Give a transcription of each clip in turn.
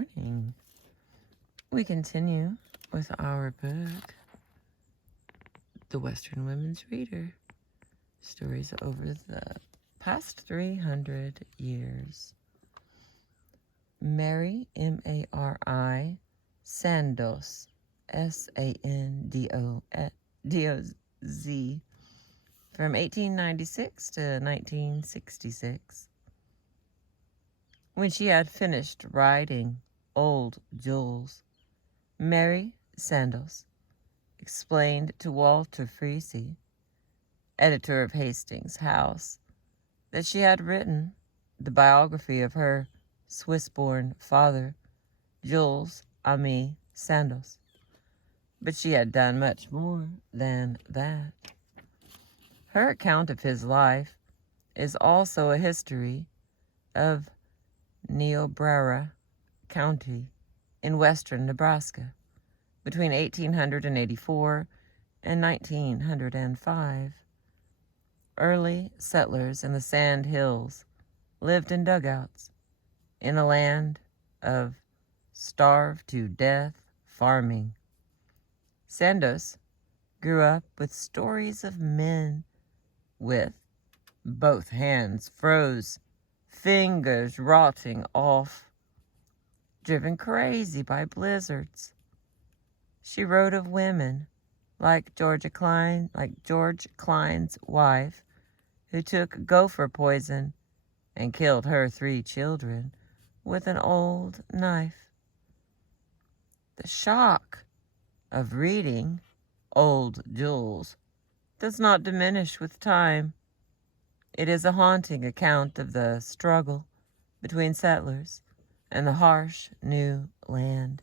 morning. We continue with our book, The Western Women's Reader, stories over the past 300 years. Mary, M-A-R-I, Sandoz, S-A-N-D-O-Z, from 1896 to 1966. When she had finished writing Old Jules, Mary Sandoz explained to Walter Freese, editor of Hastings House, that she had written the biography of her Swiss-born father, Jules Ami Sandoz. But she had done much more than that. Her account of his life is also a history of Niobrara County in western Nebraska between 1884 and 1905. Early settlers in the Sand Hills lived in dugouts in a land of starved-to-death farming. Sandoz grew up with stories of men with both hands froze, fingers rotting off, driven crazy by blizzards. She wrote of women like George Klein's wife, who took gopher poison and killed her 3 children with an old knife. The shock of reading Old Jules does not diminish with time. It is a haunting account of the struggle between settlers and the harsh new land,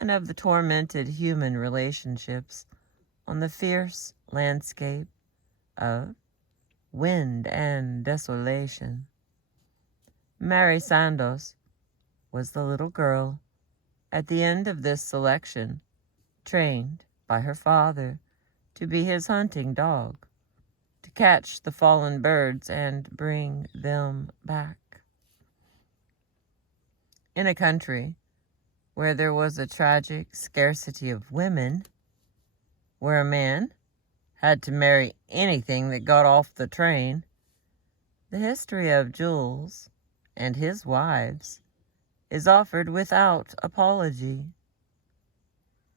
and of the tormented human relationships on the fierce landscape of wind and desolation. Mary Sandoz was the little girl at the end of this selection, trained by her father to be his hunting dog, to catch the fallen birds and bring them back. In a country where there was a tragic scarcity of women, where a man had to marry anything that got off the train, the history of Jules and his wives is offered without apology.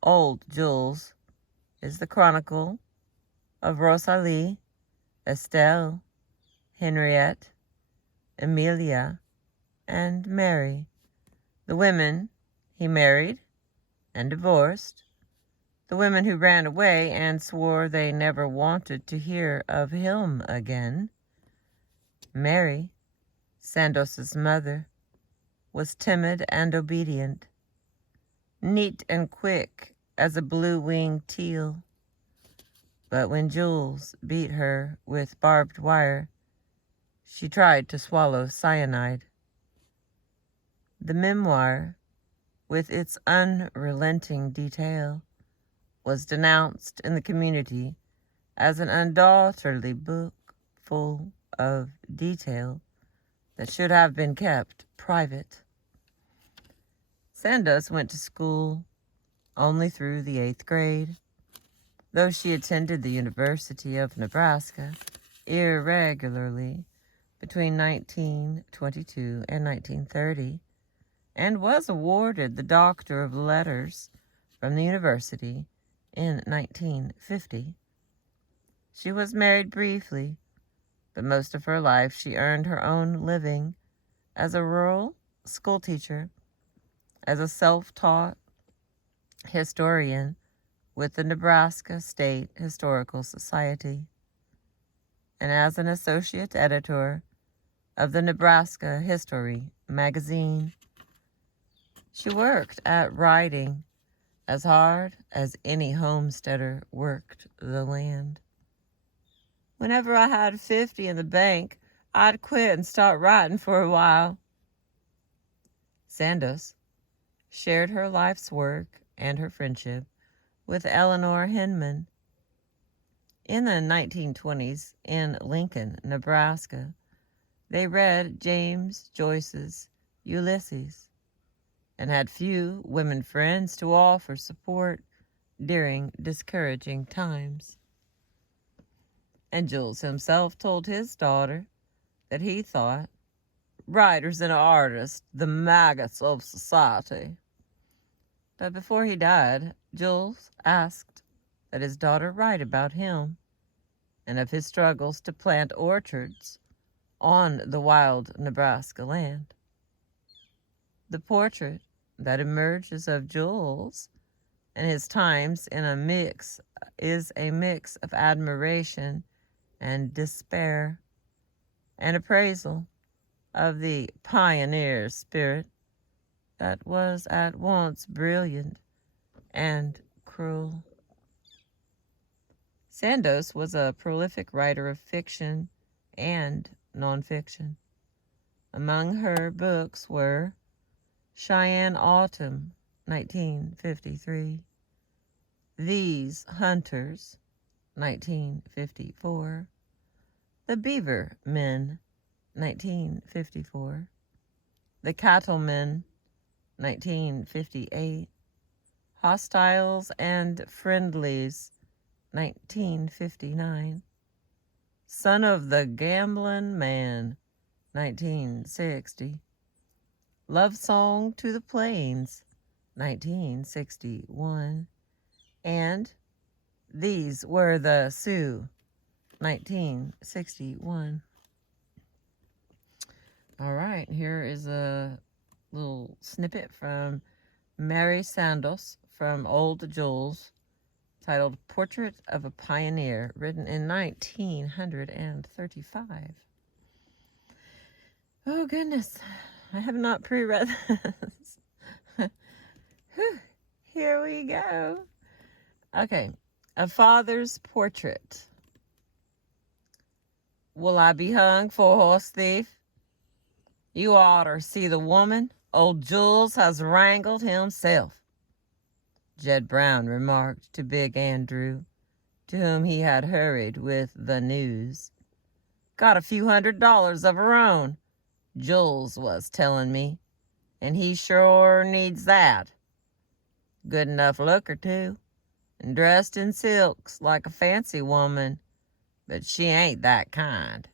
Old Jules is the chronicle of Rosalie, Estelle, Henriette, Amelia, and Mary, the women he married and divorced, the women who ran away and swore they never wanted to hear of him again. Mary, Sandoz's mother, was timid and obedient, neat and quick as a blue-winged teal. But when Jules beat her with barbed wire, she tried to swallow cyanide. The memoir, with its unrelenting detail, was denounced in the community as an undaughterly book full of detail that should have been kept private. Sandoz went to school only through the 8th grade, though she attended the University of Nebraska irregularly between 1922 and 1930, and was awarded the Doctor of Letters from the university in 1950. She was married briefly, but most of her life she earned her own living as a rural schoolteacher, as a self-taught historian with the Nebraska State Historical Society, and as an associate editor of the Nebraska History magazine. She worked at writing as hard as any homesteader worked the land. Whenever I had 50 in the bank, I'd quit and start writing for a while. Sandoz shared her life's work and her friendship with Eleanor Hinman. In the 1920s, in Lincoln, Nebraska, they read James Joyce's Ulysses. and had few women friends to offer support during discouraging times. And Jules himself told his daughter that he thought writers and artists the maggots of society. But before he died, Jules asked that his daughter write about him and of his struggles to plant orchards on the wild Nebraska land. The portrait that emerges of Jules and his times is a mix of admiration and despair, and appraisal of the pioneer spirit that was at once brilliant and cruel. Sandoz was a prolific writer of fiction and nonfiction. Among her books were Cheyenne Autumn, 1953, These Hunters, 1954, The Beaver Men, 1954, The Cattlemen, 1958, Hostiles and Friendlies, 1959, Son of the Gamblin' Man, 1960, Love Song to the Plains, 1961, and These Were the Sioux, 1961. All right, here is a little snippet from Mary Sandoz from Old Jules, titled Portrait of a Pioneer, written in 1935. Oh, goodness. I have not pre-read this. Here we go. Okay. A Father's Portrait. Will I be hung for a horse thief? You oughter see the woman old Jules has wrangled himself, Jed Brown remarked to Big Andrew, to whom he had hurried with the news. Got a few $100 of her own, Jules was telling me, and he sure needs that. Good enough looker, too, and dressed in silks like a fancy woman, but she ain't that kind.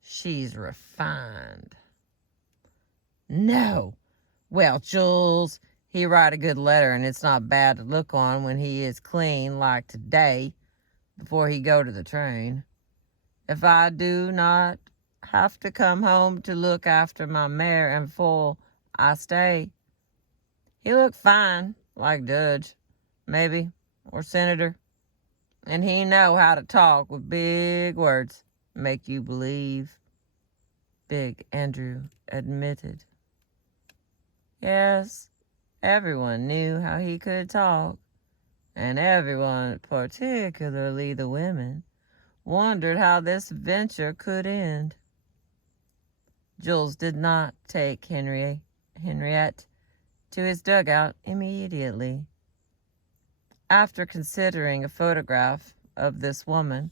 She's refined. No. Well, Jules, he write a good letter, and it's not bad to look on when he is clean like today, before he go to the train. If I do not have to come home to look after my mare and foal, I stay. He look fine, like judge, maybe, or senator, and he know how to talk with big words, make you believe, Big Andrew admitted. Yes, everyone knew how he could talk, and everyone, particularly the women, wondered how this venture could end. Jules did not take Henriette to his dugout immediately. After considering a photograph of this woman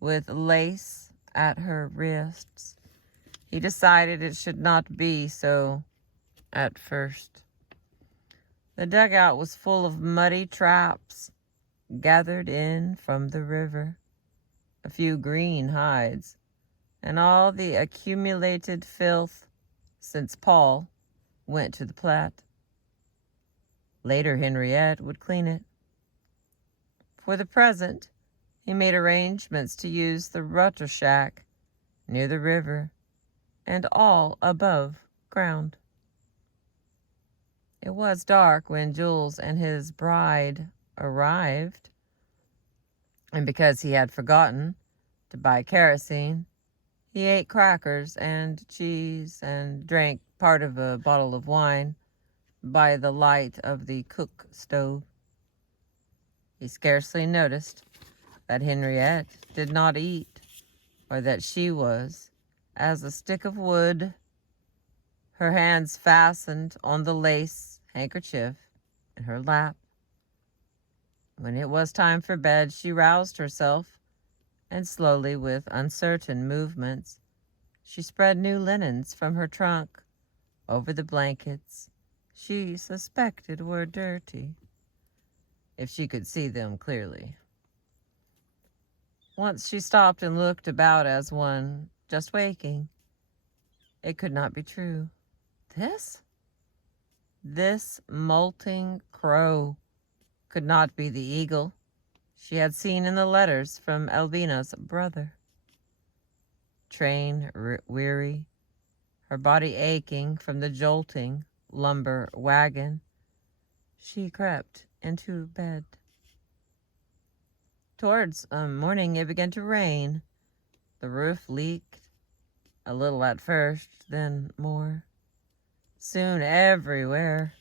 with lace at her wrists, he decided it should not be so at first. The dugout was full of muddy traps gathered in from the river, a few green hides, and all the accumulated filth since Paul went to the Platte. Later, Henriette would clean it. For the present, he made arrangements to use the Rutter shack near the river and all above ground. It was dark when Jules and his bride arrived, and because he had forgotten to buy kerosene, he ate crackers and cheese and drank part of a bottle of wine by the light of the cook stove. He scarcely noticed that Henriette did not eat, or that she was as a stick of wood, her hands fastened on the lace handkerchief in her lap. When it was time for bed, she roused herself, and slowly, with uncertain movements, she spread new linens from her trunk over the blankets she suspected were dirty, if she could see them clearly. Once she stopped and looked about as one just waking. It could not be true. This molting crow could not be the eagle she had seen in the letters from Elvina's brother. Train weary, her body aching from the jolting lumber wagon, she crept into bed. Towards morning it began to rain. The roof leaked, a little at first, then more. Soon everywhere.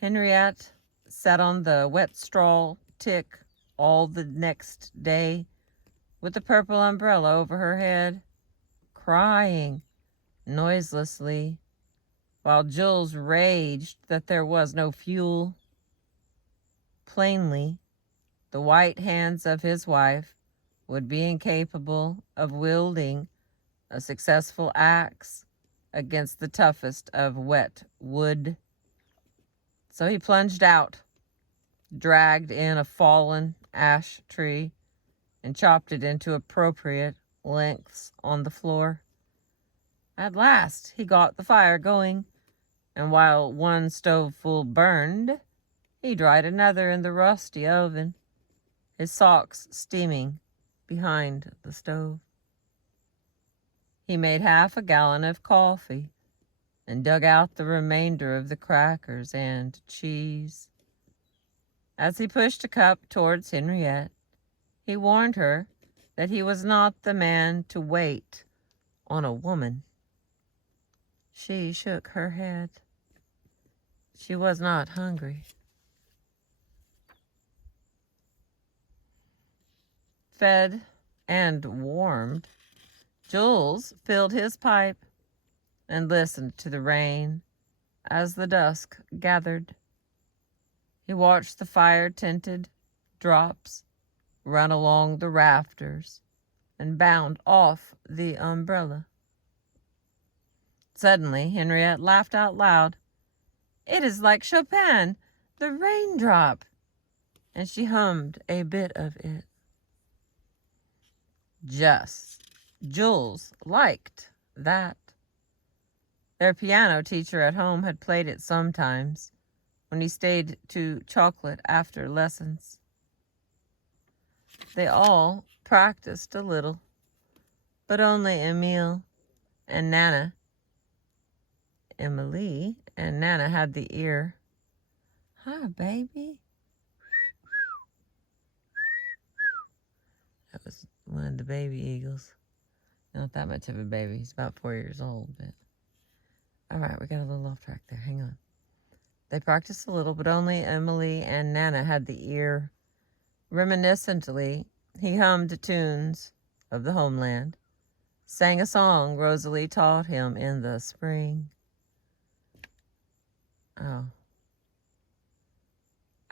Henriette sat on the wet straw tick all the next day with the purple umbrella over her head, crying noiselessly, while Jules raged that there was no fuel. Plainly, the white hands of his wife would be incapable of wielding a successful axe against the toughest of wet wood. So he plunged out, dragged in a fallen ash tree, and chopped it into appropriate lengths on the floor. At last he got the fire going, and while one stoveful burned, he dried another in the rusty oven, his socks steaming behind the stove. He made half a gallon of coffee and dug out the remainder of the crackers and cheese. As he pushed a cup towards Henriette, he warned her that he was not the man to wait on a woman. She shook her head. She was not hungry. Fed and warmed, Jules filled his pipe and listened to the rain as the dusk gathered. He watched the fire-tinted drops run along the rafters and bound off the umbrella. Suddenly, Henriette laughed out loud. "It is like Chopin, the raindrop," and she hummed a bit of it. Jules liked that. Their piano teacher at home had played it sometimes when he stayed to chocolate after lessons. They all practiced a little, but only Emily and Nana had the ear. "Hi, baby." That was one of the baby eagles. Not that much of a baby. He's about 4 years old, but... All right, we got a little off track there. Hang on. They practiced a little, but only Emily and Nana had the ear. Reminiscently, he hummed tunes of the homeland, sang a song Rosalie taught him in the spring. Oh.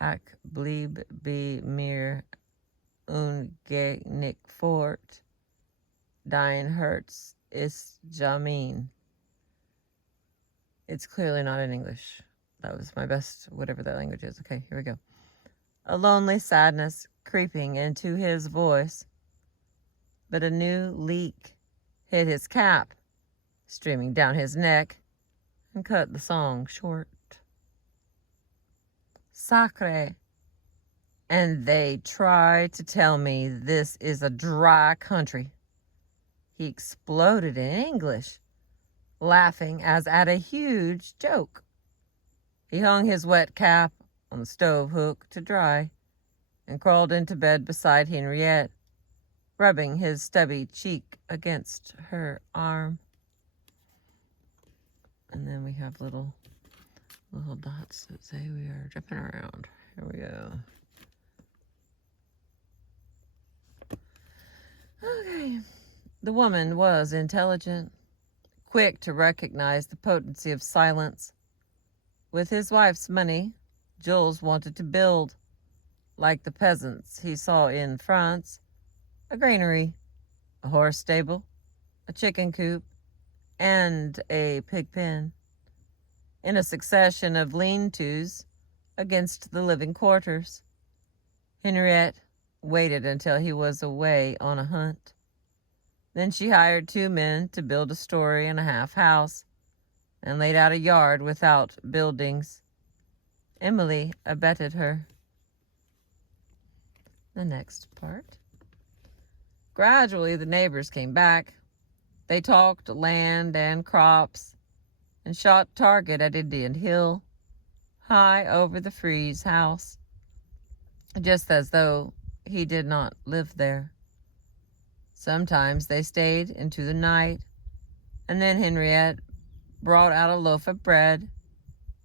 "Ak blieb bij mir ungenig fort. Dein Herz ist Jamin." It's clearly not in English. That was my best, whatever that language is. Okay, here we go. A lonely sadness creeping into his voice, but a new leak hit his cap, streaming down his neck, and cut the song short. Sacre. And they try to tell me this is a dry country. He exploded in English, laughing as at a huge joke. He hung his wet cap on the stove hook to dry and crawled into bed beside Henriette, rubbing his stubby cheek against her arm. And then we have little dots that say we are jumping around. Here we go. Okay. The woman was intelligent, quick to recognize the potency of silence. With his wife's money, Jules wanted to build, like the peasants he saw in France, a granary, a horse stable, a chicken coop, and a pig pen. in a succession of lean-tos against the living quarters. Henriette waited until he was away on a hunt. Then she hired 2 men to build a story-and-a-half house and laid out a yard without buildings. Emily abetted her. The next part. Gradually, the neighbors came back. They talked land and crops and shot target at Indian Hill, high over the Freeze house, just as though he did not live there. Sometimes they stayed into the night, and then Henriette brought out a loaf of bread,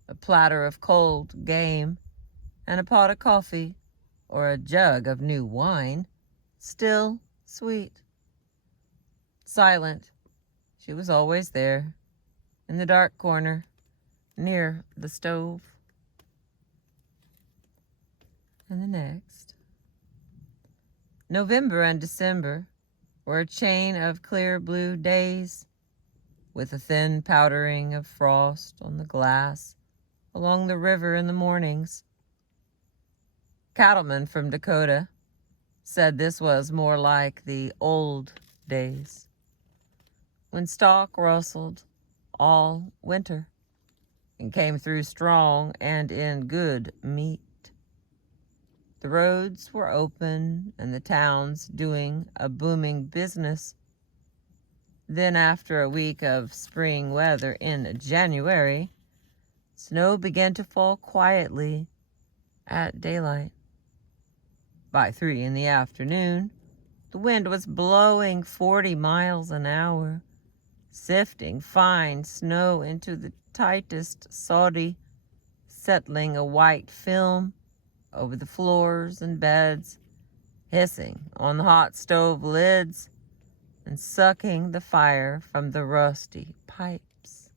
a platter of cold game, and a pot of coffee, or a jug of new wine, still sweet. Silent, she was always there, in the dark corner, near the stove. And the next. November and December were a chain of clear blue days, with a thin powdering of frost on the glass along the river in the mornings. Cattlemen from Dakota said this was more like the old days, when stock rustled all winter and came through strong and in good meat. The roads were open and the towns doing a booming business. Then, after a week of spring weather in January, snow began to fall quietly at daylight. By 3 in the afternoon, the wind was blowing 40 miles an hour, sifting fine snow into the tightest soddy, settling a white film over the floors and beds, hissing on the hot stove lids, and sucking the fire from the rusty pipes.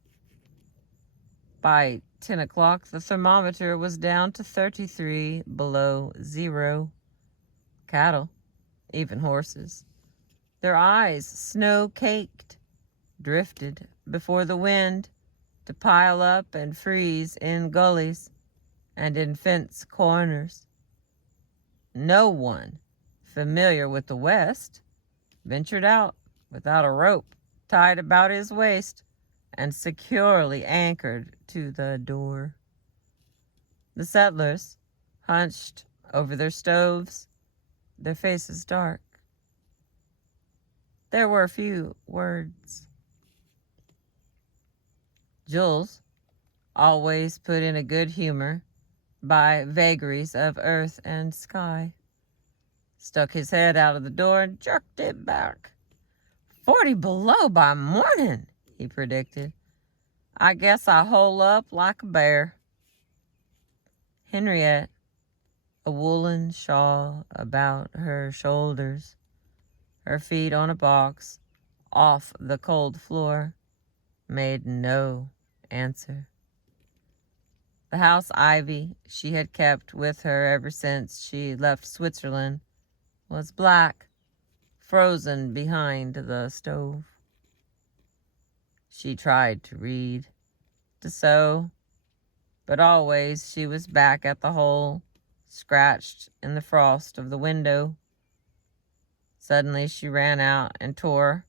By 10 o'clock, the thermometer was down to 33 below zero. Cattle, even horses, their eyes snow-caked, drifted before the wind to pile up and freeze in gullies and in fence corners. No one familiar with the West ventured out without a rope tied about his waist and securely anchored to the door. The settlers hunched over their stoves, their faces dark. There were few words. Jules, always put in a good humor by vagaries of earth and sky, stuck his head out of the door and jerked it back. 40 below by morning, he predicted. I guess I hole up like a bear. Henriette, a woolen shawl about her shoulders, her feet on a box off the cold floor, made no answer. The house ivy she had kept with her ever since she left Switzerland was black, frozen behind the stove. She tried to read, to sew, but always she was back at the hole, scratched in the frost of the window. Suddenly she ran out and tore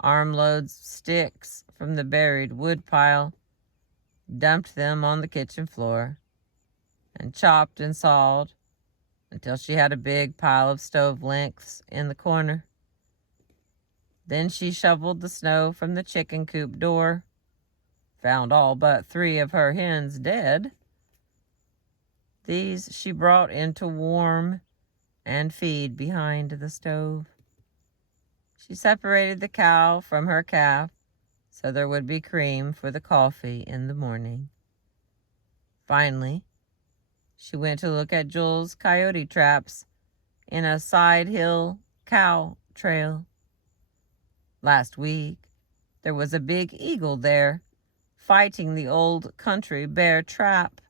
armloads of sticks from the buried wood pile, dumped them on the kitchen floor, and chopped and sawed until she had a big pile of stove lengths in the corner. Then she shoveled the snow from the chicken coop door, found all but 3 of her hens dead. These she brought in to warm and feed behind the stove. She separated the cow from her calf so there would be cream for the coffee in the morning. Finally, she went to look at Jules' coyote traps in a side hill cow trail. Last week, there was a big eagle there, fighting the old country bear trap.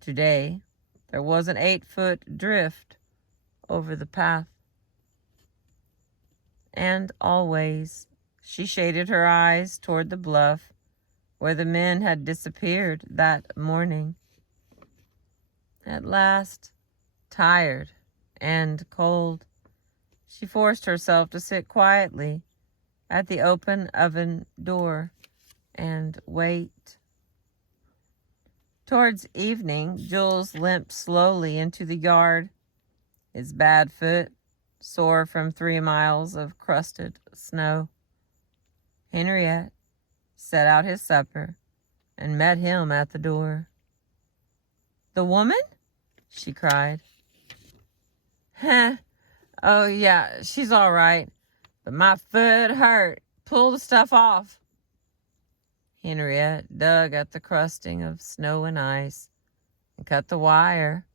Today, there was an 8-foot drift over the path. And always, she shaded her eyes toward the bluff where the men had disappeared that morning. At last, tired and cold, she forced herself to sit quietly at the open oven door and wait. Towards evening, Jules limped slowly into the yard, his bad foot sore from 3 miles of crusted snow. Henriette set out his supper and met him at the door. "The woman?" she cried. "Huh? Oh, yeah, she's all right, but my foot hurt. Pull the stuff off." Henriette dug at the crusting of snow and ice and cut the wire,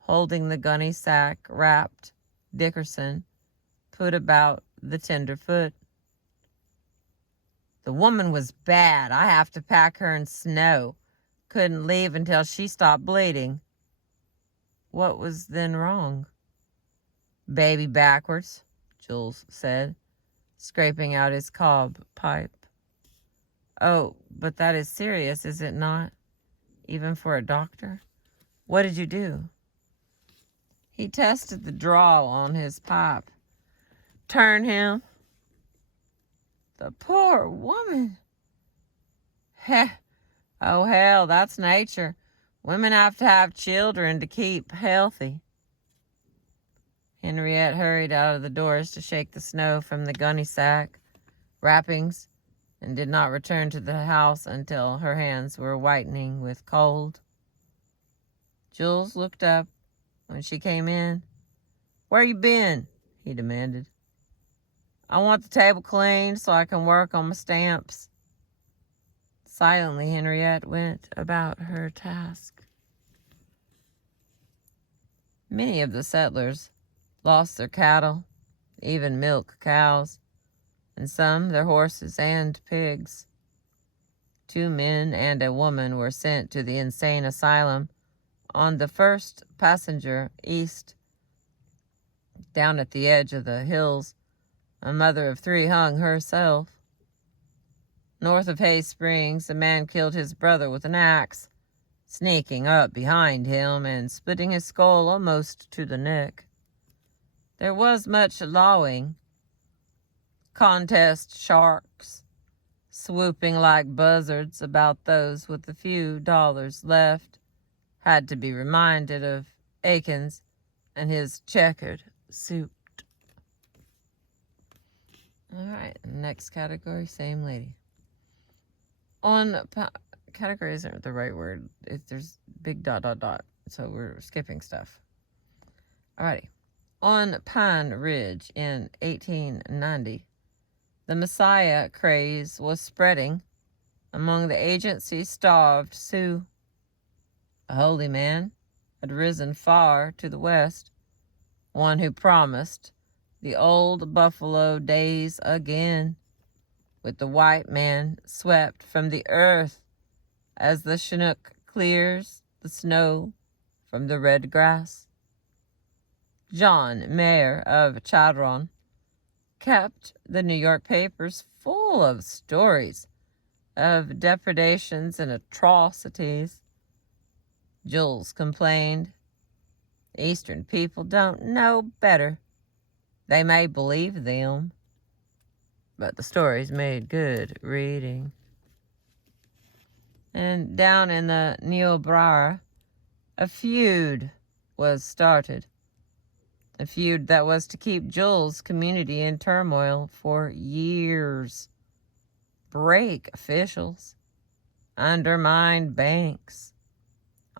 holding the gunny sack wrapped Dickerson put about the tender foot. "The woman was bad. I have to pack her in snow. Couldn't leave until she stopped bleeding." "What was then wrong?" "Baby backwards," Jules said, scraping out his cob pipe. "Oh, but that is serious, is it not? Even for a doctor? What did you do?" He tested the draw on his pipe. "Turn him." "The poor woman." "Heh. Oh, hell, that's nature. Women have to have children to keep healthy." Henriette hurried out of the doors to shake the snow from the gunny sack wrappings and did not return to the house until her hands were whitening with cold. Jules looked up when she came in. "Where you been?" he demanded. "I want the table cleaned so I can work on my stamps." Silently, Henriette went about her task. Many of the settlers lost their cattle, even milk cows, and some their horses and pigs. 2 men and a woman were sent to the insane asylum on the first passenger east. Down at the edge of the hills, a mother of 3 hung herself. North of Hay Springs, a man killed his brother with an axe, sneaking up behind him and splitting his skull almost to the neck. There was much lawing. Contest sharks, swooping like buzzards about those with a few dollars left, had to be reminded of Akins and his checkered suit. All right, next category, same lady. Categories aren't the right word. There's big ... so we're skipping stuff. Alrighty. On Pine Ridge in 1890, the Messiah craze was spreading among the agency-starved Sioux. A holy man had risen far to the west, one who promised the old buffalo days again, with the white man swept from the earth as the Chinook clears the snow from the red grass. John Mayer of Chadron kept the New York papers full of stories of depredations and atrocities. Jules complained, "Eastern people don't know better. They may believe them, but the stories made good reading." And down in the Niobrara, a feud was started. A feud that was to keep Jules' community in turmoil for years. Break officials, undermine banks,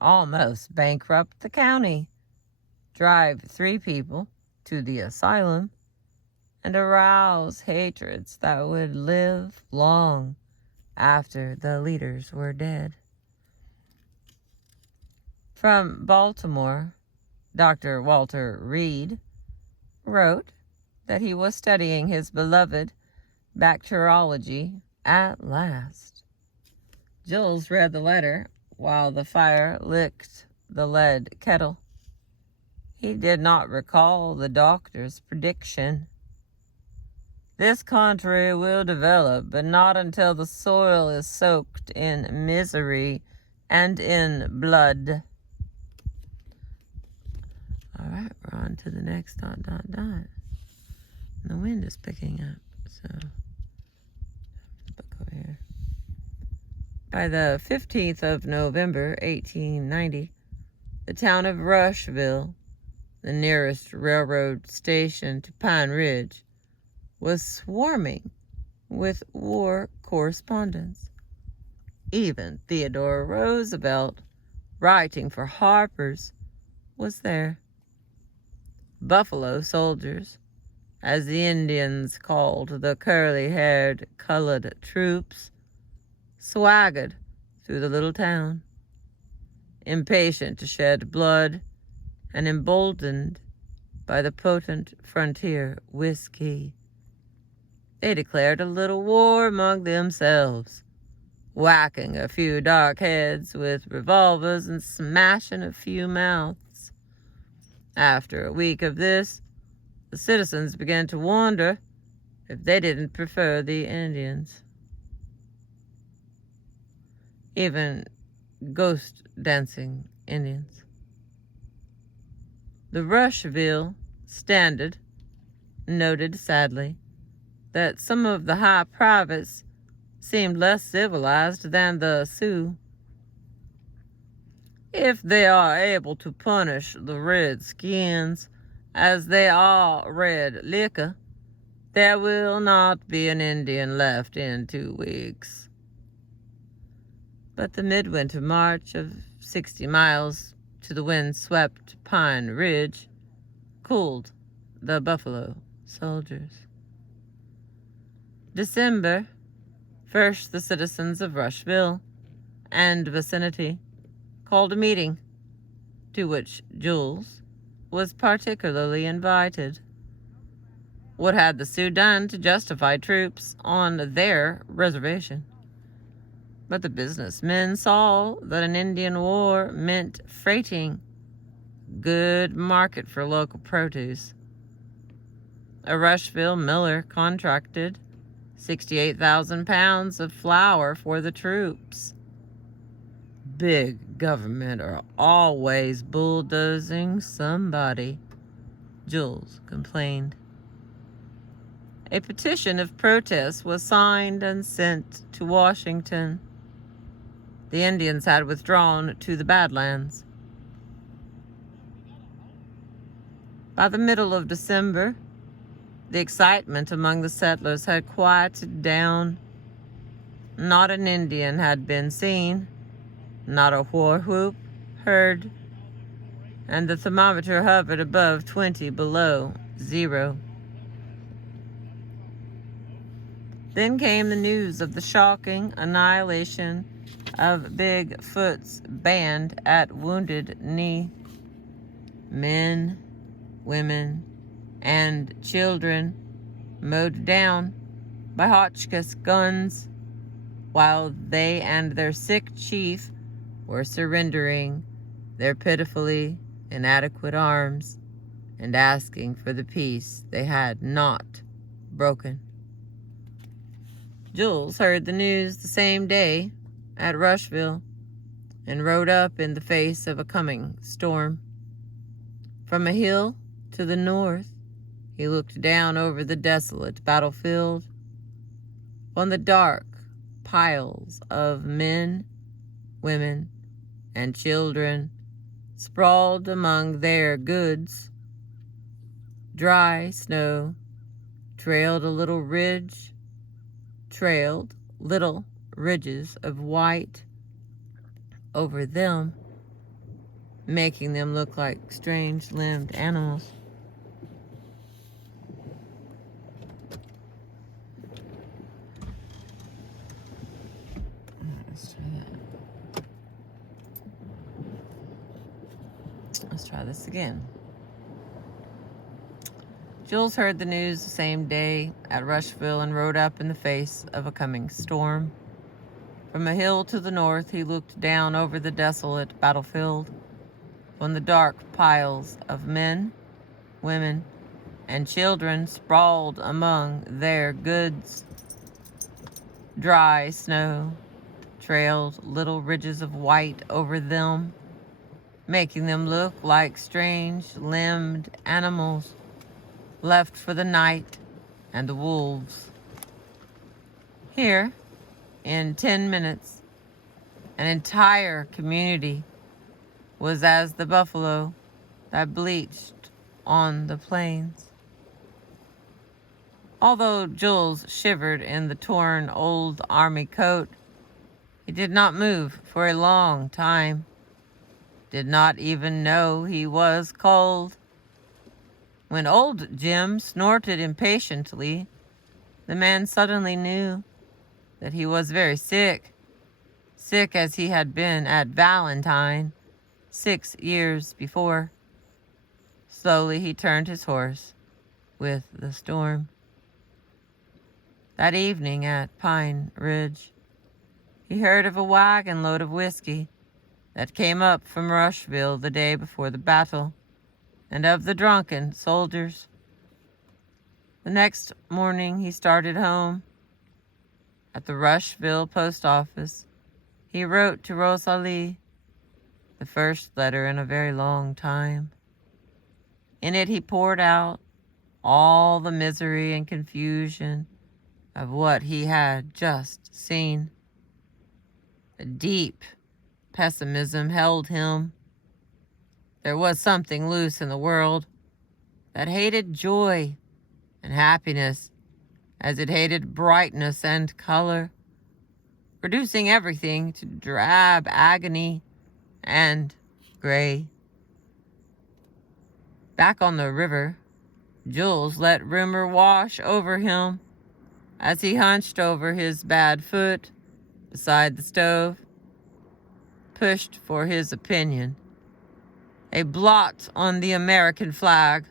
almost bankrupt the county, drive 3 people to the asylum, and arouse hatreds that would live long after the leaders were dead. From Baltimore, Dr. Walter Reed wrote that he was studying his beloved bacteriology at last. Jules read the letter while the fire licked the lead kettle. He did not recall the doctor's prediction. This country will develop, but not until the soil is soaked in misery and in blood. All right, we're on to the next ... The wind is picking up, so book over here. By the 15th of November, 1890, the town of Rushville, the nearest railroad station to Pine Ridge, was swarming with war correspondents. Even Theodore Roosevelt, writing for Harper's, was there. Buffalo soldiers, as the Indians called the curly-haired colored troops, swaggered through the little town, impatient to shed blood and emboldened by the potent frontier whiskey. They declared a little war among themselves, whacking a few dark heads with revolvers and smashing a few mouths. After a week of this, the citizens began to wonder if they didn't prefer the Indians. Even ghost dancing Indians. The Rushville Standard noted sadly that some of the high privates seemed less civilized than the Sioux. If they are able to punish the Redskins as they are red liquor, there will not be an Indian left in 2 weeks. But the midwinter march of 60 miles to the wind-swept Pine Ridge cooled the buffalo soldiers. December 1st, the citizens of Rushville and vicinity called a meeting, to which Jules was particularly invited. What had the Sioux done to justify troops on their reservation? But the businessmen saw that an Indian war meant freighting, good market for local produce. A Rushville miller contracted 68,000 pounds of flour for the troops. Big government are always bulldozing somebody, Jules complained. A petition of protest was signed and sent to Washington. The Indians had withdrawn to the Badlands. By the middle of December, the excitement among the settlers had quieted down. Not an Indian had been seen, not a war whoop heard, and the thermometer hovered above 20 below zero. Then came the news of the shocking annihilation of Bigfoot's band at Wounded Knee. Men, women, and children mowed down by Hotchkiss guns, while they and their sick chief were surrendering their pitifully inadequate arms and asking for the peace they had not broken. Jules heard the news the same day at Rushville and rode up in the face of a coming storm. From a hill to the north, he looked down over the desolate battlefield on the dark piles of men, women, and children sprawled among their goods. Dry snow trailed little ridges of white over them, making them look like strange-limbed animals. Let's try this again. Jules heard the news the same day at Rushville and rode up in the face of a coming storm. From a hill to the north, he looked down over the desolate battlefield on the dark piles of men, women, and children sprawled among their goods. Dry snow trailed little ridges of white over them, making them look like strange-limbed animals left for the night and the wolves. Here, in 10 minutes, an entire community was as the buffalo that bleached on the plains. Although Jules shivered in the torn old army coat, he did not move for a long time, did not even know he was cold. When old Jim snorted impatiently, the man suddenly knew that he was very sick, sick as he had been at Valentine 6 years before. Slowly he turned his horse with the storm. That evening at Pine Ridge, he heard of a wagon load of whiskey that came up from Rushville the day before the battle, and of the drunken soldiers. The next morning he started home. At the Rushville post office, he wrote to Rosalie, the first letter in a very long time. In it he poured out all the misery and confusion of what he had just seen. A deep pessimism held him. There was something loose in the world that hated joy and happiness as it hated brightness and color, reducing everything to drab agony and gray. Back on the river, Jules let rumor wash over him as he hunched over his bad foot beside the stove, pushed for his opinion. A blot on the American flag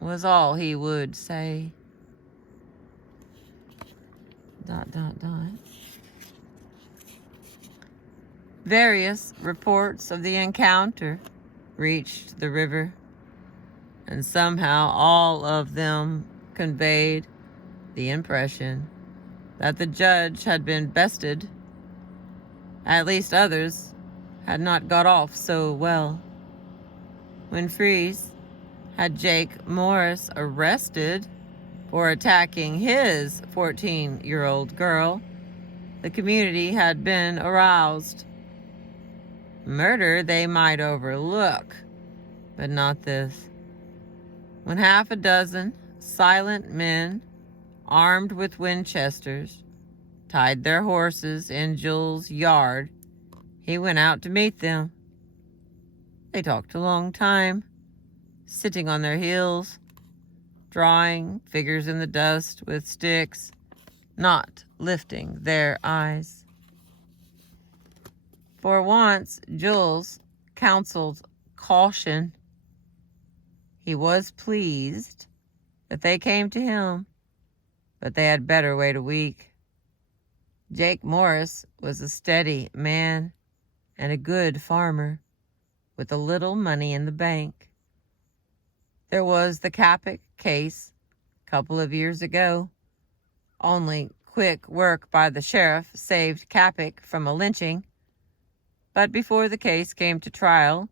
was all he would say. ... Various reports of the encounter reached the river, and somehow all of them conveyed the impression that the judge had been bested. At least others had not got off so well. When Freeze had Jake Morris arrested for attacking his 14-year-old girl, the community had been aroused. Murder they might overlook, but not this. When half a dozen silent men, armed with Winchesters, tied their horses in Jules' yard, he went out to meet them. They talked a long time, sitting on their heels, drawing figures in the dust with sticks, not lifting their eyes. For once, Jules counseled caution. He was pleased that they came to him, but they had better wait a week. Jake Morris was a steady man and a good farmer with a little money in the bank. There was the Capic case a couple of years ago. Only quick work by the sheriff saved Capic from a lynching. But before the case came to trial,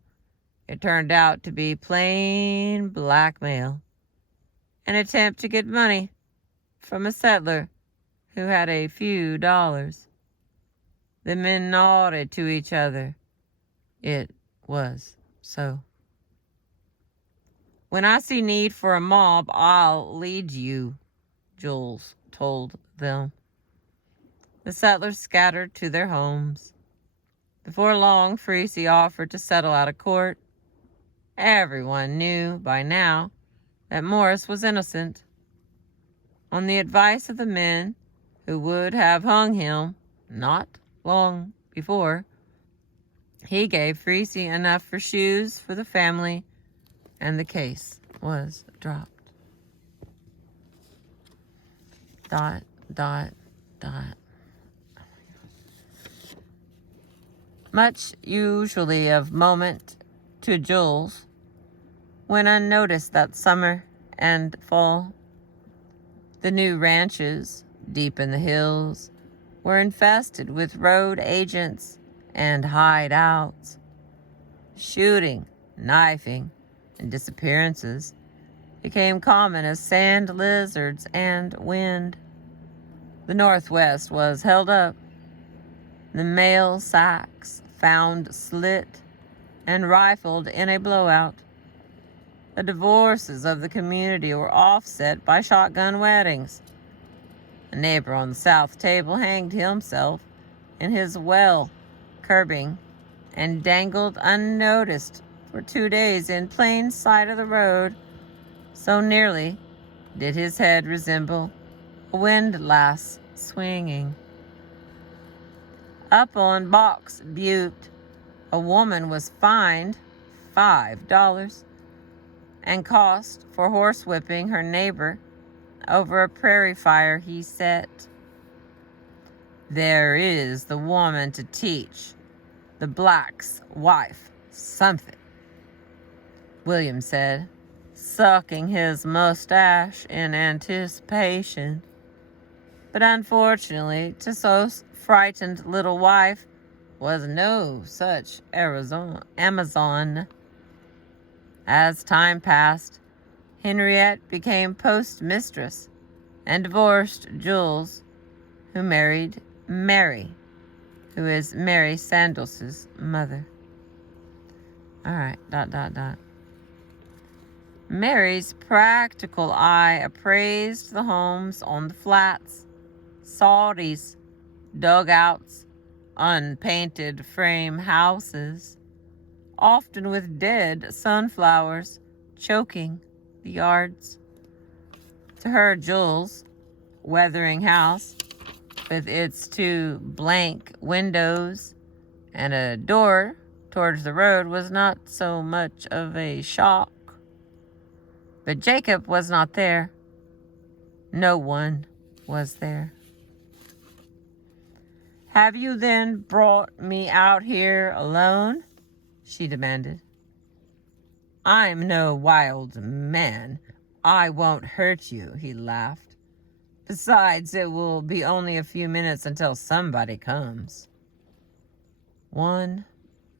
it turned out to be plain blackmail. An attempt to get money from a settler who had a few dollars. The men nodded to each other. It was so. When I see need for a mob, I'll lead you, Jules told them. The settlers scattered to their homes. Before long, Freese offered to settle out of court. Everyone knew by now that Morris was innocent. On the advice of the men who would have hung him not long before, he gave Freese enough for shoes for the family, and the case was dropped. ... Much usually of moment to Jules, when unnoticed that summer, and fall. The new ranches, deep in the hills, were infested with road agents and hideouts. Shooting, knifing, and disappearances became common as sand lizards and wind. The Northwest was held up. The mail sacks found slit and rifled in a blowout. The divorces of the community were offset by shotgun weddings. A neighbor on the south table hanged himself in his well curbing and dangled unnoticed for 2 days in plain sight of the road. So nearly did his head resemble a windlass swinging. Up on Box Butte, a woman was fined $5 and cost for horsewhipping her neighbor over a prairie fire he set. There is the woman to teach the black's wife something, William said, sucking his mustache in anticipation. But unfortunately, Tussaud's frightened little wife was no such Amazon. As time passed, Henriette became postmistress and divorced Jules, who married Mary, who is Mary Sandals' mother. All right, ... Mary's practical eye appraised the homes on the flats, soddies, dugouts, unpainted frame houses, often with dead sunflowers choking the yards. To her, Jules' weathering house, with its 2 blank windows and a door towards the road, was not so much of a shock. But Jacob was not there. No one was there. "Have you then brought me out here alone?" she demanded. "I'm no wild man. I won't hurt you," he laughed. "Besides, it will be only a few minutes until somebody comes." One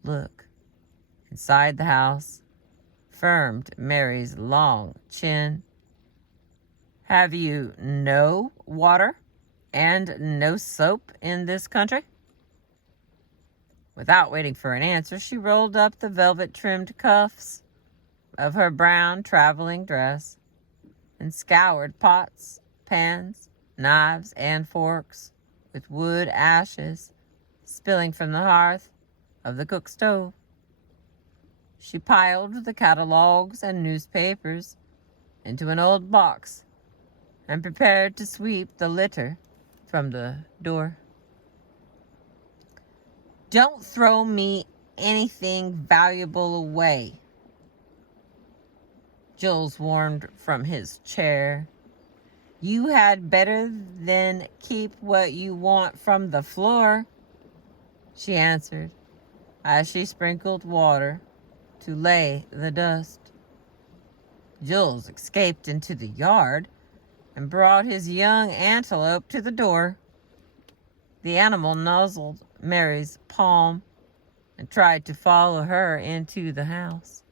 look inside the house firmed Mary's long chin. "Have you no water and no soap in this country?" Without waiting for an answer, she rolled up the velvet-trimmed cuffs of her brown traveling dress and scoured pots, pans, knives, and forks with wood ashes spilling from the hearth of the cook stove. She piled the catalogs and newspapers into an old box and prepared to sweep the litter from the door. "Don't throw me anything valuable away." Jules warmed from his chair. "You had better than keep what you want from the floor," she answered, as she sprinkled water to lay the dust. Jules escaped into the yard and brought his young antelope to the door. The animal nuzzled Mary's palm and tried to follow her into the house.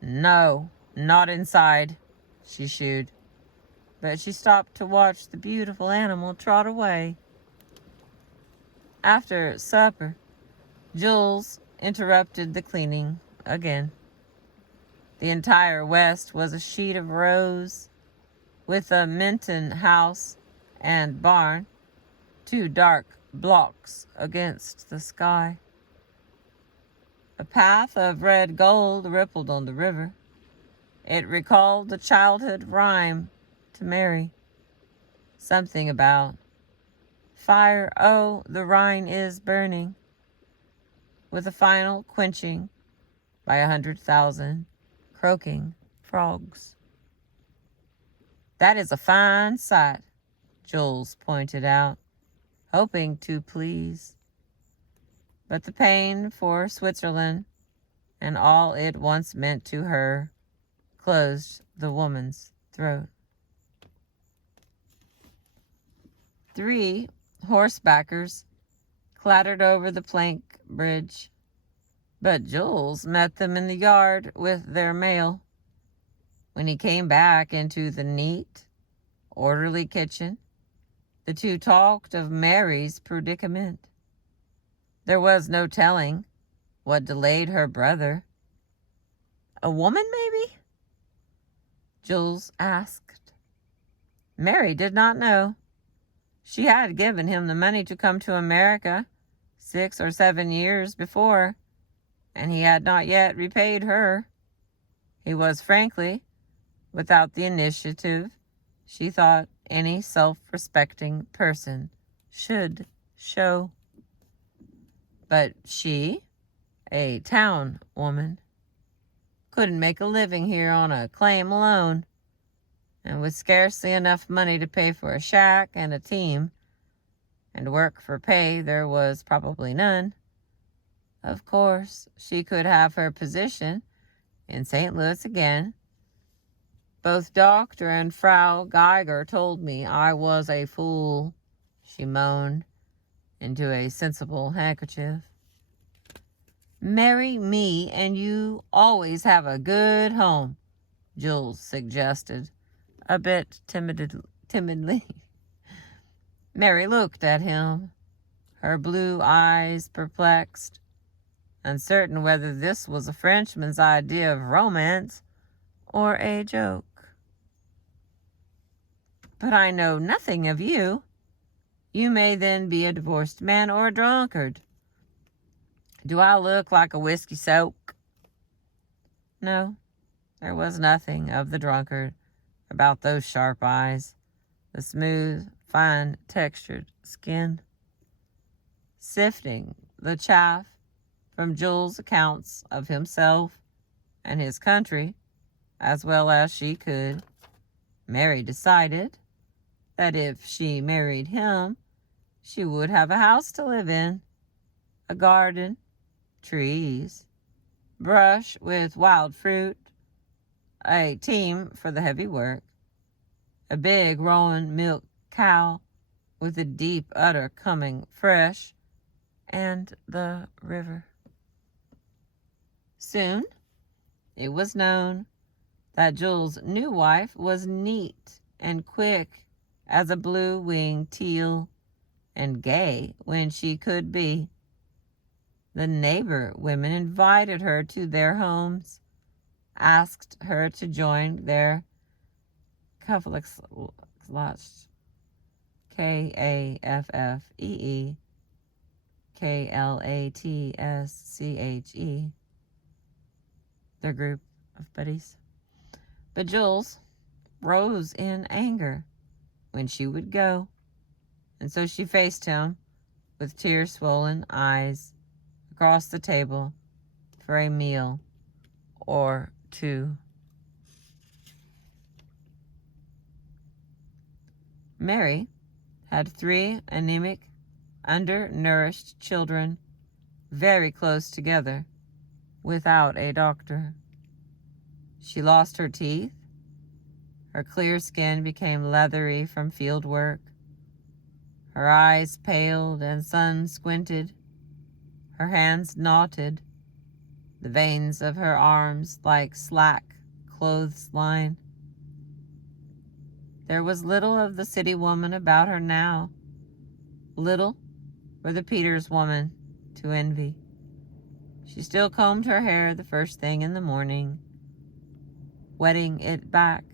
"No, not inside," she shooed, but she stopped to watch the beautiful animal trot away. After supper, Jules interrupted the cleaning again. The entire west was a sheet of rose, with a Minton house and barn, 2 dark blocks against the sky. A path of red gold rippled on the river. It recalled the childhood rhyme to Mary. Something about fire, oh, the Rhine is burning, with a final quenching by 100,000 croaking frogs. "That is a fine sight," Jules pointed out, hoping to please. But the pain for Switzerland and all it once meant to her closed the woman's throat. 3 horsebackers clattered over the plank bridge, but Jules met them in the yard with their mail. When he came back into the neat, orderly kitchen, the two talked of Mary's predicament. There was no telling what delayed her brother. A woman, maybe? Jules asked. Mary did not know. She had given him the money to come to America 6 or 7 years before, and he had not yet repaid her. He was, frankly, without the initiative she thought any self-respecting person should show. But she, a town woman, couldn't make a living here on a claim alone, and with scarcely enough money to pay for a shack and a team, and work for pay there was probably none. Of course, she could have her position in St. Louis again. Both Doctor and Frau Geiger told me I was a fool, she moaned into a sensible handkerchief. Marry me and you always have a good home, Jules suggested, a bit timidly. Mary looked at him, her blue eyes perplexed, uncertain whether this was a Frenchman's idea of romance or a joke. But I know nothing of you. You may then be a divorced man or a drunkard. Do I look like a whiskey soak? No, there was nothing of the drunkard about those sharp eyes, the smooth, fine-textured skin. Sifting the chaff from Jules' accounts of himself and his country as well as she could, Mary decided that if she married him, she would have a house to live in, a garden, trees, brush with wild fruit, a team for the heavy work, a big roan milk cow with a deep udder coming fresh, and the river. Soon it was known that Jules' new wife was neat and quick as a blue-winged teal, and gay when she could be. The neighbor women invited her to their homes, asked her to join their Kaffeeklatsch, Kaffeeklatsze, their group of buddies. But Jules rose in anger when she would go, and so she faced him with tear-swollen eyes across the table for a meal or two. Mary had 3 anemic, undernourished children very close together without a doctor. She lost her teeth. Her clear skin became leathery from field work. Her eyes paled and sun-squinted. Her hands knotted, the veins of her arms like slack clothesline. There was little of the city woman about her now, little for the Peters woman to envy. She still combed her hair the first thing in the morning, wetting it back,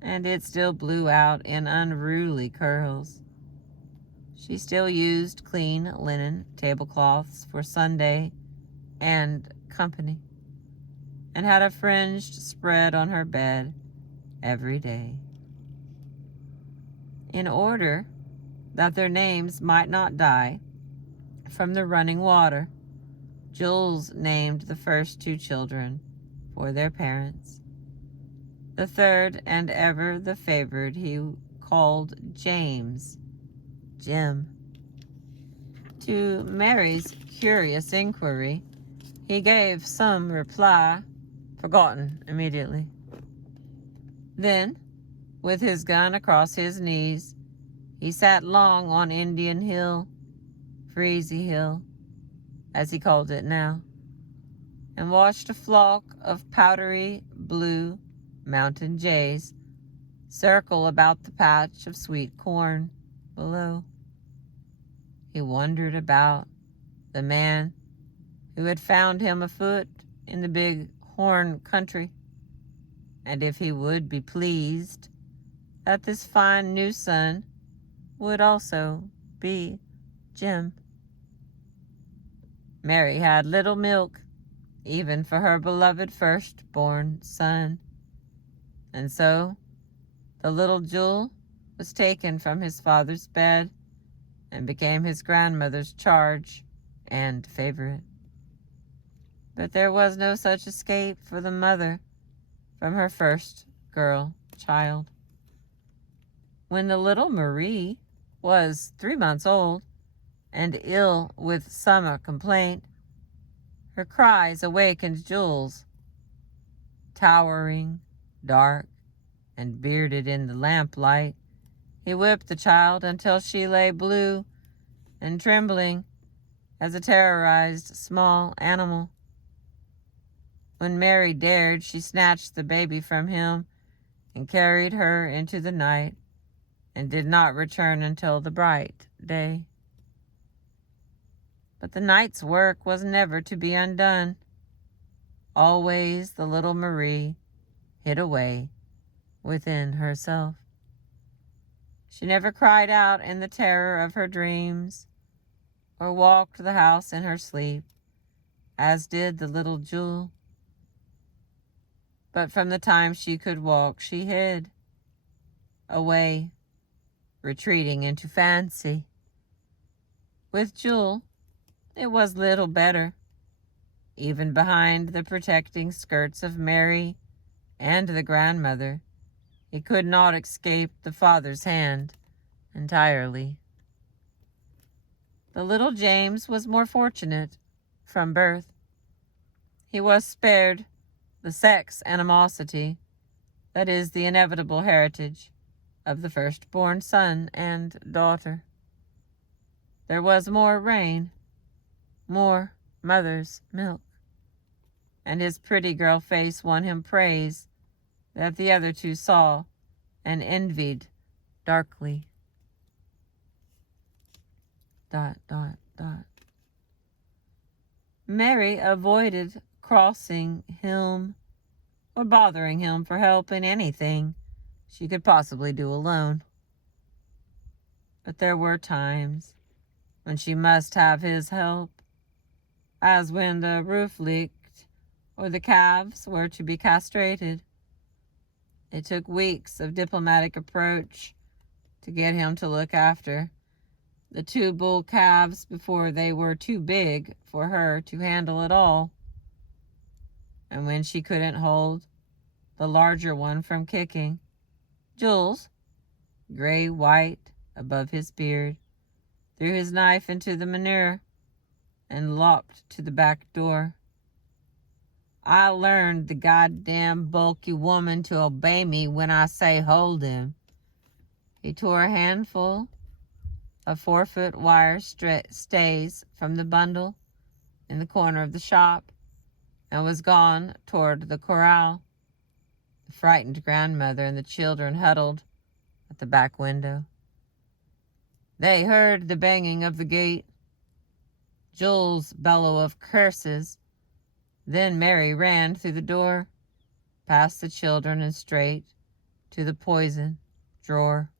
and it still blew out in unruly curls. She still used clean linen tablecloths for Sunday and company, and had a fringed spread on her bed every day. In order that their names might not die from the running water, Jules named the first 2 children for their parents. The third, and ever the favored, he called James, Jim. To Mary's curious inquiry, he gave some reply, forgotten immediately. Then, with his gun across his knees, he sat long on Indian Hill, Freezy Hill, as he called it now, and watched a flock of powdery blue mountain jays circle about the patch of sweet corn below. He wondered about the man who had found him afoot in the Big Horn country, and if he would be pleased that this fine new son would also be Jim. Mary had little milk, even for her beloved firstborn son, and so the little Jewel was taken from his father's bed and became his grandmother's charge and favorite. But there was no such escape for the mother from her first girl child. When the little Marie was 3 months old and ill with summer complaint, her cries awakened Jules. Towering, dark, and bearded in the lamplight, he whipped the child until she lay blue and trembling as a terrorized small animal. When Mary dared, she snatched the baby from him and carried her into the night, and did not return until the bright day. But the night's work was never to be undone. Always the little Marie hid away within herself. She never cried out in the terror of her dreams, or walked the house in her sleep, as did the little Jewel. But from the time she could walk, she hid away, retreating into fancy. With Jewel, it was little better. Even behind the protecting skirts of Mary and the grandmother, he could not escape the father's hand entirely. The little James was more fortunate from birth. He was spared the sex animosity that is the inevitable heritage of the firstborn son and daughter. There was more rain, more mother's milk, and his pretty girl face won him praise that the other two saw and envied darkly. ... Mary avoided crossing him or bothering him for help in anything she could possibly do alone. But there were times when she must have his help, as when the roof leaked or the calves were to be castrated. It took weeks of diplomatic approach to get him to look after the 2 bull calves before they were too big for her to handle at all. And when she couldn't hold the larger one from kicking, Jules, gray-white above his beard, threw his knife into the manure and lopped to the back door. I learned the goddamn bulky woman to obey me when I say hold him. He tore a handful of 4-foot wire stays from the bundle in the corner of the shop and was gone toward the corral. The frightened grandmother and the children huddled at the back window. They heard the banging of the gate, Jules' bellow of curses. Then Mary ran through the door, past the children and straight to the poison drawer.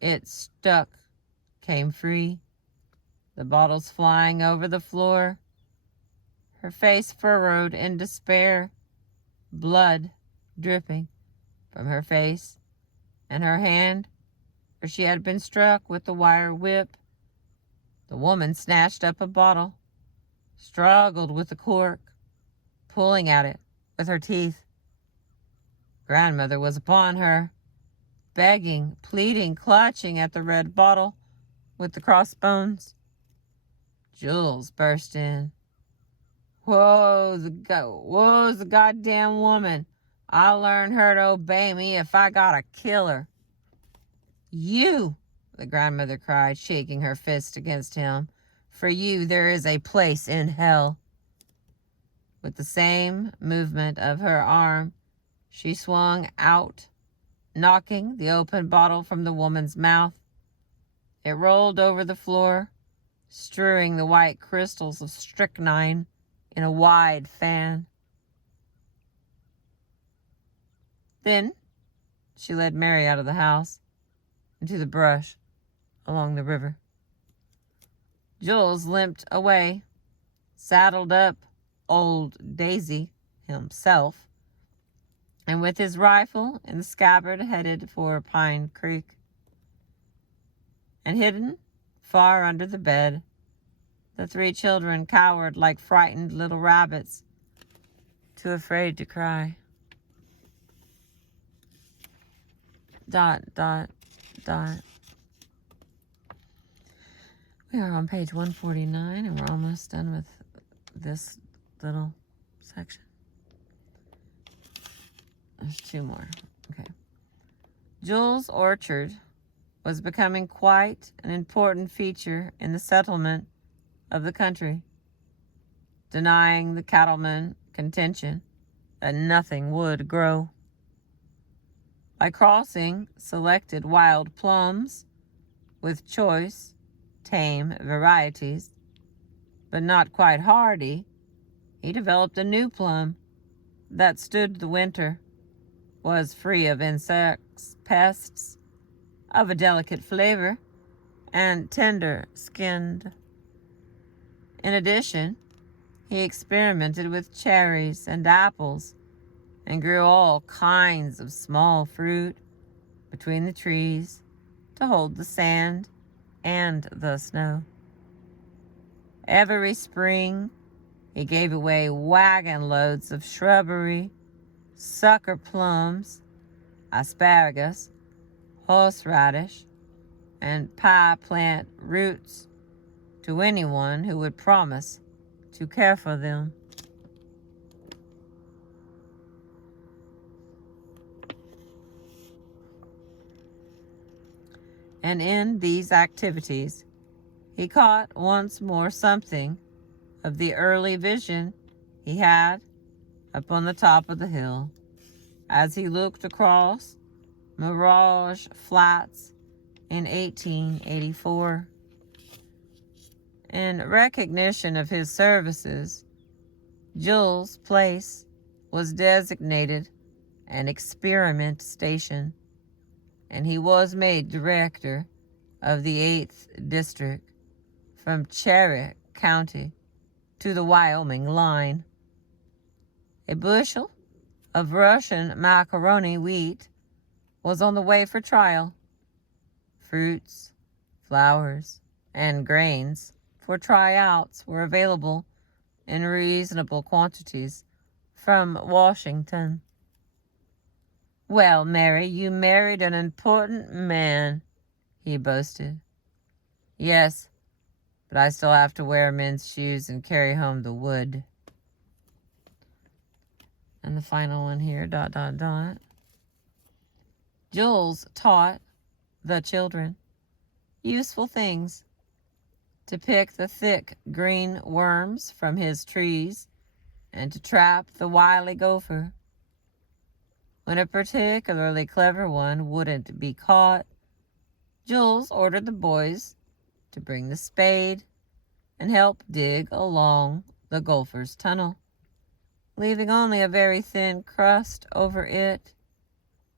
It stuck, came free, the bottles flying over the floor, her face furrowed in despair, blood dripping from her face and her hand where she had been struck with the wire whip. The woman snatched up a bottle, struggled with the cork, pulling at it with her teeth. Grandmother was upon her, begging, pleading, clutching at the red bottle with the crossbones. Jules burst in. Who's the goddamn woman? I'll learn her to obey me if I gotta kill her. You, the grandmother cried, shaking her fist against him. For you there is a place in hell. With the same movement of her arm, she swung out, knocking the open bottle from the woman's mouth. It rolled over the floor, strewing the white crystals of strychnine in a wide fan. Then she led Mary out of the house, into the brush along the river. Jules limped away, saddled up old Daisy himself, and with his rifle in the scabbard headed for Pine Creek. And hidden far under the bed, the three children cowered like frightened little rabbits, too afraid to cry. ... We are on page 149, and we're almost done with this little section. There's two more. Okay. Jules' orchard was becoming quite an important feature in the settlement of the country, denying the cattlemen contention that nothing would grow. By crossing selected wild plums with choice, tame varieties, but not quite hardy, he developed a new plum that stood the winter, was free of insects, pests, of a delicate flavor, and tender-skinned. In addition, he experimented with cherries and apples and grew all kinds of small fruit between the trees to hold the sand and the snow. Every spring, he gave away wagon loads of shrubbery, sucker plums, asparagus, horseradish, and pie plant roots to anyone who would promise to care for them. And in these activities, he caught once more something of the early vision he had up on the top of the hill as he looked across Mirage Flats in 1884. In recognition of his services, Jules' place was designated an experiment station, and he was made director of the 8th District from Cherry County to the Wyoming line. A bushel of Russian macaroni wheat was on the way for trial. Fruits, flowers, and grains for tryouts were available in reasonable quantities from Washington. "Well, Mary, you married an important man," he boasted. "Yes, but I still have to wear men's shoes and carry home the wood." And the final one here, ... Jules taught the children useful things: to pick the thick green worms from his trees and to trap the wily gopher. When a particularly clever one wouldn't be caught, Jules ordered the boys to bring the spade and help dig along the gopher's tunnel, leaving only a very thin crust over it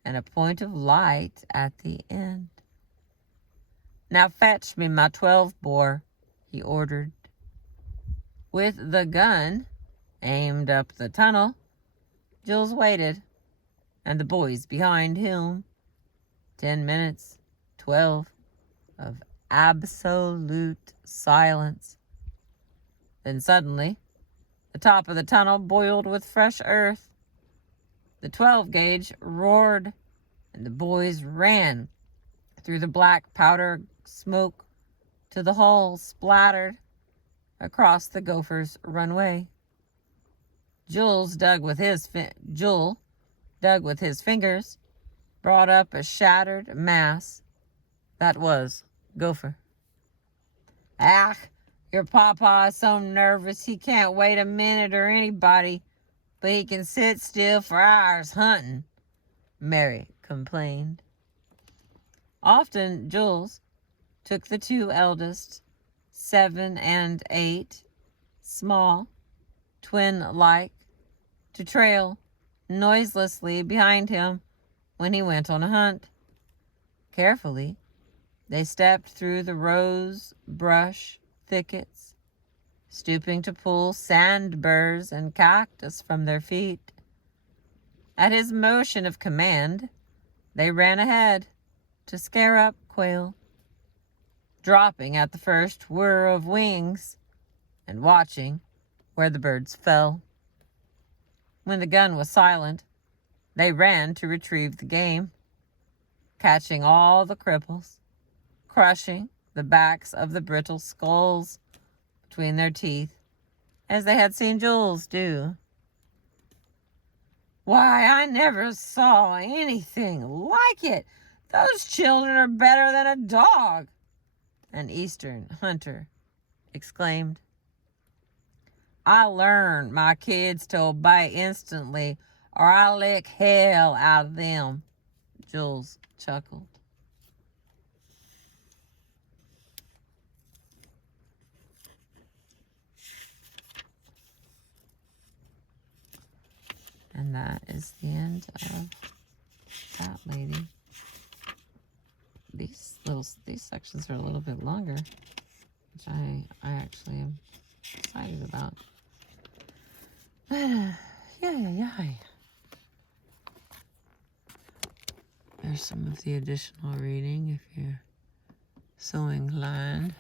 and a point of light at the end. "Now fetch me my 12-bore, he ordered. With the gun aimed up the tunnel, Jules waited, and the boys behind him. 10 minutes, 12, of absolute silence. Then suddenly, the top of the tunnel boiled with fresh earth. The 12-gauge roared, and the boys ran through the black powder smoke to the hole splattered across the gopher's runway. Jules dug with his dug with his fingers, brought up a shattered mass. That was Gopher. Ah, your papa is so nervous he can't wait a minute or anybody, but he can sit still for hours hunting, Mary complained. Often Jules took the two eldest, 7 and 8, small, twin-like, to trail noiselessly behind him when he went on a hunt. Carefully, they stepped through the rose brush thickets, stooping to pull sandburrs and cactus from their feet. At his motion of command, they ran ahead to scare up quail, dropping at the first whir of wings and watching where the birds fell. When the gun was silent, they ran to retrieve the game, catching all the cripples, crushing the backs of the brittle skulls between their teeth, as they had seen Jules do. Why, I never saw anything like it. Those children are better than a dog, an Eastern hunter exclaimed. I learn my kids to obey instantly, or I lick hell out of them, Jules chuckled. And that is the end of that lady. These sections are a little bit longer, which I actually am excited about. But yeah. There's some of the additional reading if you're so inclined.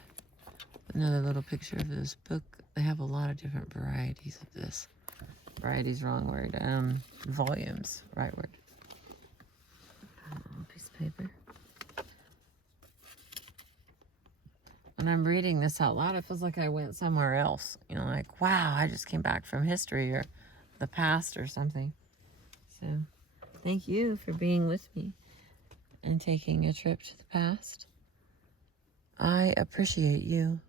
Another little picture of this book. They have a lot of different varieties of this. Variety's wrong word. Volumes, right word. Piece of paper. When I'm reading this out loud, it feels like I went somewhere else. You know, like, wow, I just came back from history or the past or something. So, thank you for being with me and taking a trip to the past. I appreciate you.